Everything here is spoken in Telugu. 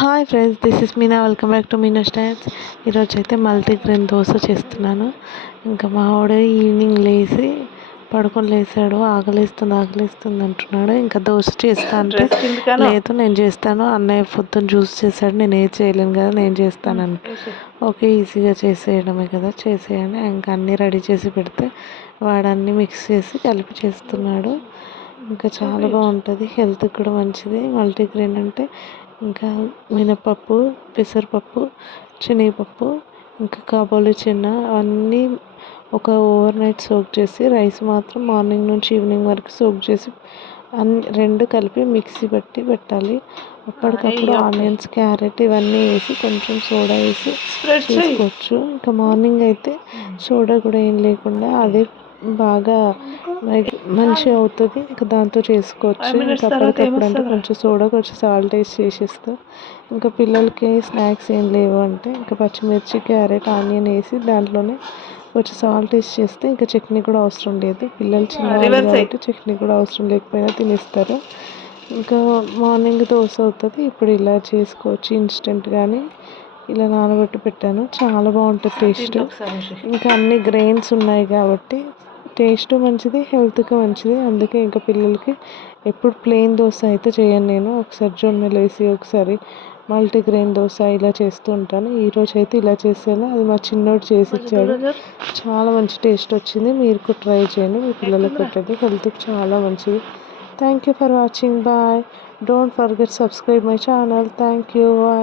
Hi friends, this is Meena. Welcome back to Meena stats. ఈరోజు అయితే మల్టీగ్రెయిన్ దోశ చేస్తున్నాను. ఇంకా మా వాడు ఈవినింగ్ లేచి పడుకొని లేచాడు. ఆకలిస్తుంది అంటున్నాడు. ఇంకా దోశ చేస్తా అంటే లేదు నేను చేస్తాను, అన్నయ్య పొద్దున్న జ్యూస్ చేశాడు, నేను ఏది చేయలేను కదా, నేను చేస్తానని. ఓకే, ఈజీగా చేసేయడమే కదా, చేసేయని ఇంకా అన్నీ రెడీ చేసి పెడితే వాడు అన్నీ మిక్స్ చేసి కలిపి చేస్తున్నాడు. ఇంకా చాలా బాగుంటుంది, హెల్త్కి కూడా మంచిది. మల్టీగ్రెయిన్ అంటే ఇంకా మినపప్పు, పెసరపప్పు, శనగపప్పు, ఇంకా కాబోలి చెన్న అన్నీ ఒక ఓవర్ నైట్ సోక్ చేసి, రైస్ మాత్రం మార్నింగ్ నుంచి ఈవినింగ్ వరకు సోక్ చేసి రెండు కలిపి మిక్సీ పట్టి పెట్టాలి. అప్పటికప్పుడు ఆనియన్స్, క్యారెట్ ఇవన్నీ వేసి కొంచెం సోడా వేసి చేసుకోవచ్చు. ఇంకా మార్నింగ్ అయితే సోడా కూడా ఏం లేకుండా అదే బాగా మంచిగా అవుతుంది. ఇంకా దాంతో చేసుకోవచ్చు. ఇంకా అప్పటికప్పుడు అంటే కొంచెం సోడా, కొంచెం సాల్ట్ వేసి చేసేస్తా. ఇంకా పిల్లలకి స్నాక్స్ ఏం లేవు అంటే ఇంకా పచ్చిమిర్చి, క్యారెట్, ఆనియన్ వేసి దాంట్లోనే కొంచెం సాల్ట్ వేసి చేస్తే ఇంకా చట్నీ కూడా అవసరం లేదు. పిల్లలు చిన్నవాళ్ళు కాబట్టి చట్నీ కూడా అవసరం లేకపోయినా తినేస్తారు. ఇంకా మార్నింగ్ దోశ అవుతుంది. ఇప్పుడు ఇలా చేసుకోవచ్చు ఇన్స్టెంట్. కానీ ఇలా నానబెట్టి పెట్టాను, చాలా బాగుంటుంది టేస్ట్. ఇంకా అన్ని గ్రెయిన్స్ ఉన్నాయి కాబట్టి టేస్ట్ మంచిది, హెల్త్కి మంచిది. అందుకే ఇంకా పిల్లలకి ఎప్పుడు ప్లెయిన్ దోశ అయితే చేయను నేను. ఒకసారి జొన్నలు వేసి, ఒకసారి మల్టీగ్రెయిన్ దోశ ఇలా చేస్తూ ఉంటాను. ఈరోజు అయితే ఇలా చేసాను. అది మా చిన్నోడు చేసి ఇచ్చాడు, చాలా మంచి టేస్ట్ వచ్చింది. మీరు కూడా ట్రై చేయండి, మీ పిల్లలకు పెట్టండి, హెల్త్కి చాలా మంచిది. Thank you for watching. Bye. Don't forget subscribe my channel. Thank you. Bye.